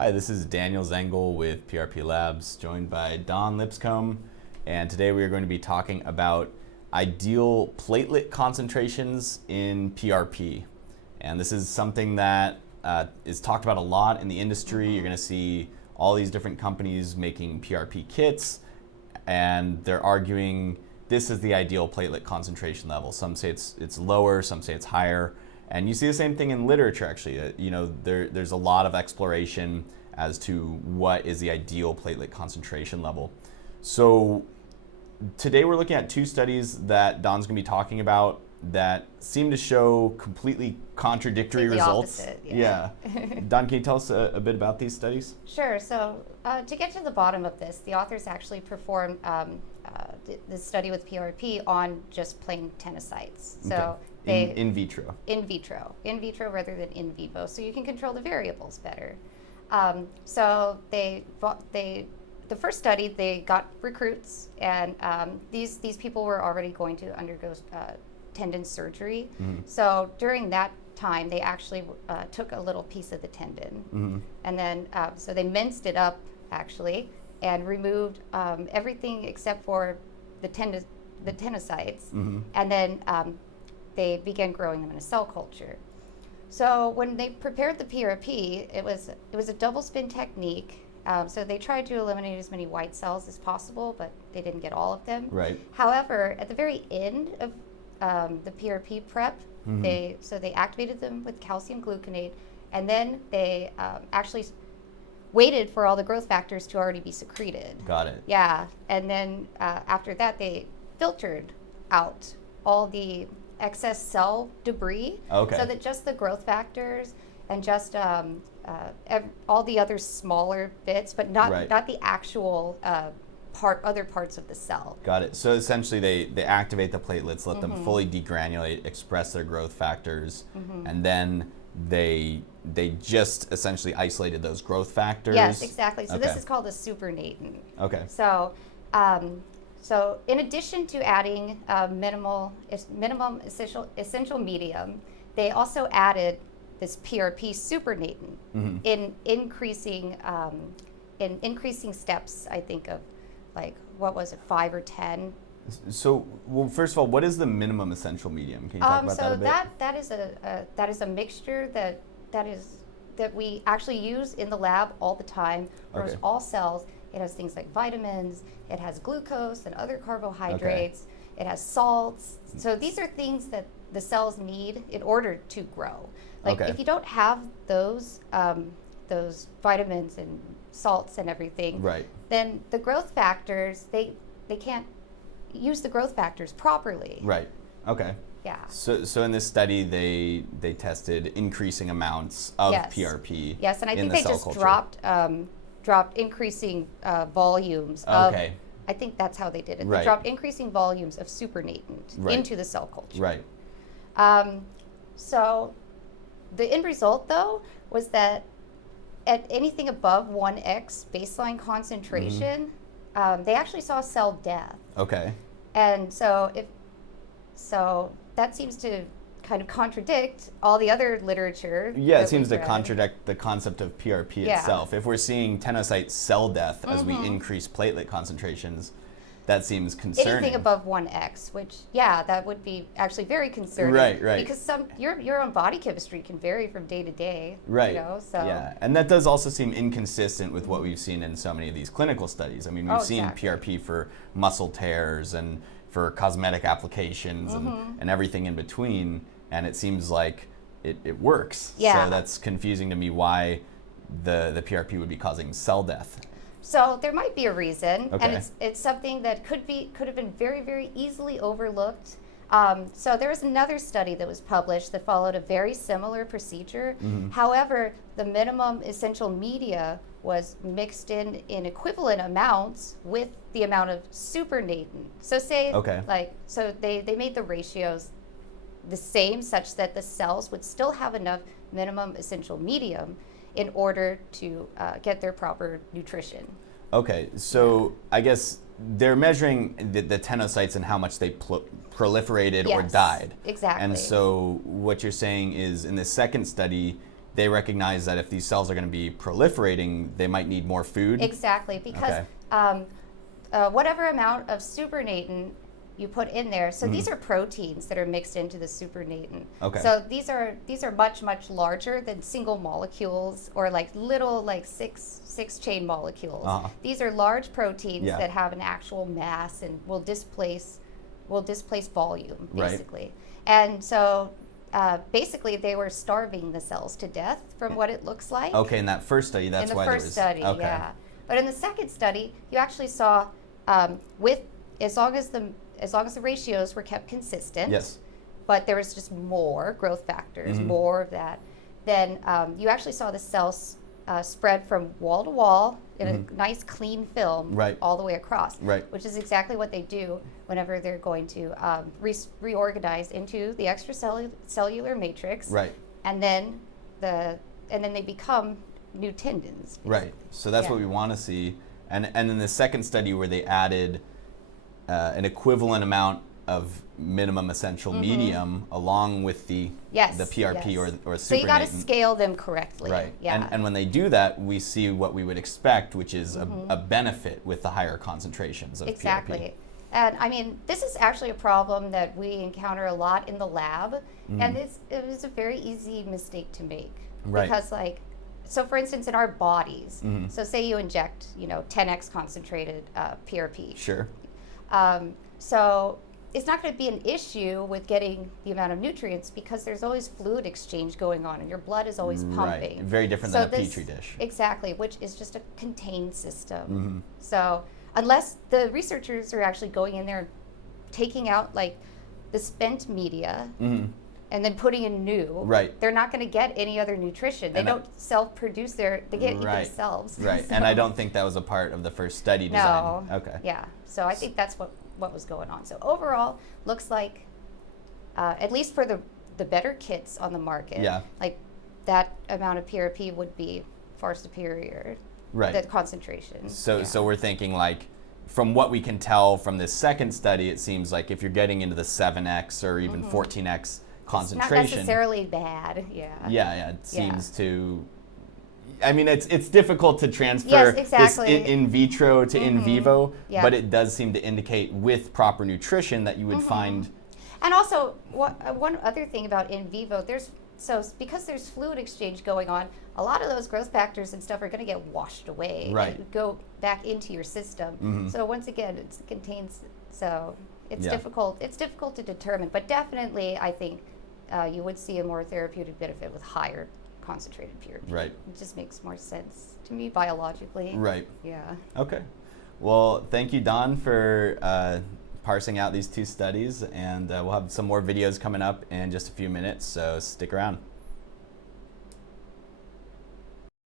Hi, this is Daniel Zengel with PRP Labs, joined by Don Lipscomb, and today we are going to be talking about ideal platelet concentrations in PRP. And this is something that is talked about a lot in the industry. You're going to see all these different companies making PRP kits, and they're arguing this is the ideal platelet concentration level. Some say it's lower, some say it's higher. And you see the same thing in literature, actually. There's a lot of exploration as to what is the ideal platelet concentration level. So today we're looking at two studies that Don's going to be talking about that seem to show completely contradictory results. Opposite, yeah. Don, can you tell us a bit about these studies? Sure. So to get to the bottom of this, the authors actually performed this study with PRP on just plain tenocytes. So okay. In vitro. In vitro rather than in vivo, so you can control the variables better. So the first study, they got recruits, and these people were already going to undergo tendon surgery. Mm-hmm. So during that time, they actually took a little piece of the tendon, mm-hmm. and then so they minced it up actually, and removed everything except for the tenocytes, mm-hmm. and then they began growing them in a cell culture. So when they prepared the PRP, it was a double spin technique. So they tried to eliminate as many white cells as possible, but they didn't get all of them. Right. However, at the very end of the PRP prep, mm-hmm. they activated them with calcium gluconate, and then they actually waited for all the growth factors to already be secreted. Got it. Yeah, and then after that, they filtered out all the excess cell debris, okay. so that just the growth factors and just all the other smaller bits, but not the actual other parts of the cell. Got it. So essentially they activate the platelets, let mm-hmm. them fully degranulate, express their growth factors, mm-hmm. and then they just essentially isolated those growth factors. Yes, exactly. So okay. This is called a supernatant. Okay. So in addition to adding minimum essential medium, they also added this PRP supernatant, mm-hmm. in increasing steps, I think, of like, what was it, 5 or 10? So, well, first of all, what is the minimum essential medium? Can you talk about that a bit? So that is a mixture that we actually use in the lab all the time. Grows all cells. It has things like vitamins. It has glucose and other carbohydrates. Okay. It has salts. So these are things that the cells need in order to grow. Like if you don't have those vitamins and salts and everything, right. then the growth factors, they can't use the growth factors properly. Right. Okay. Yeah. So in this study, they tested increasing amounts of PRP. Yes, and I think the they just culture. dropped increasing volumes of. I think that's how they did it. Right. They dropped increasing volumes of supernatant into the cell culture. Right. So the end result, though, was that at anything above 1x baseline concentration, mm-hmm. They actually saw cell death. Okay. And so that seems to kind of contradict all the other literature. Yeah, it seems to contradict the concept of PRP itself. If we're seeing tenocyte cell death as mm-hmm. we increase platelet concentrations, that seems concerning. Anything above 1x, which, that would be actually very concerning. Right. Because your own body chemistry can vary from day to day. Right. So. Yeah, and that does also seem inconsistent with what we've seen in so many of these clinical studies. I mean, we've seen PRP for muscle tears and for cosmetic applications mm-hmm. and everything in between, and it seems like it works. Yeah. So that's confusing to me why the PRP would be causing cell death. So there might be a reason, and it's something that could have been very, very easily overlooked. So there was another study that was published that followed a very similar procedure. Mm-hmm. However, the minimum essential media was mixed in equivalent amounts with the amount of supernatant. So so they made the ratios the same, such that the cells would still have enough minimum essential medium in order to get their proper nutrition. Okay, so I guess they're measuring the tenocytes and how much they proliferated or died. Exactly. And so what you're saying is in the second study, they recognize that if these cells are going to be proliferating, they might need more food. Exactly, because whatever amount of supernatant you put in there, so these are proteins that are mixed into the supernatant. Okay. So these are much larger than single molecules or like little like six chain molecules. These are large proteins that have an actual mass and will displace volume basically. Right. And so basically they were starving the cells to death from what it looks like. Okay, in that first study, that's why there was... In the first study, okay. yeah. But in the second study, you actually saw with as long as the ratios were kept consistent, yes, but there was just more growth factors, more of that, then you actually saw the cells spread from wall to wall in a nice clean film all the way across, which is exactly what they do whenever they're going to reorganize into the extracellular matrix, and then they become new tendons. Basically. Right. So that's what we want to see. And in the second study where they added an equivalent amount of minimum essential medium along with the PRP or supernatant. So you got to scale them correctly. Right. Yeah. And when they do that, we see what we would expect, which is a benefit with the higher concentrations of exactly. PRP. And I mean, this is actually a problem that we encounter a lot in the lab, and it was a very easy mistake to make. Because so for instance, in our bodies, so say you inject, 10x concentrated PRP. Sure. So it's not going to be an issue with getting the amount of nutrients because there's always fluid exchange going on and your blood is always pumping. Right. Very different than a Petri dish. Exactly, which is just a contained system. So unless the researchers are actually going in there and taking out the spent media and then putting in new, they're not going to get any other nutrition. They don't self-produce they get it themselves. Right, so. And I don't think that was a part of the first study design. No. Okay. Yeah, so I think that's what was going on. So overall, looks like, at least for the better kits on the market, that amount of PRP would be far superior, the concentration. So we're thinking from what we can tell from this second study, it seems like if you're getting into the 7x or even 14x concentration. It's not necessarily bad, it seems to... I mean, it's difficult to transfer this in vitro to in vivo, but it does seem to indicate with proper nutrition that you would find... And also, one other thing about in vivo, because there's fluid exchange going on, a lot of those growth factors and stuff are going to get washed away and go back into your system. So once again, it contains... So it's difficult. It's difficult to determine, but definitely, I think you would see a more therapeutic benefit with higher concentrated PRP. Right. It just makes more sense to me biologically. Right. Yeah. Okay. Well, thank you, Dawn, for parsing out these two studies, and we'll have some more videos coming up in just a few minutes, so stick around.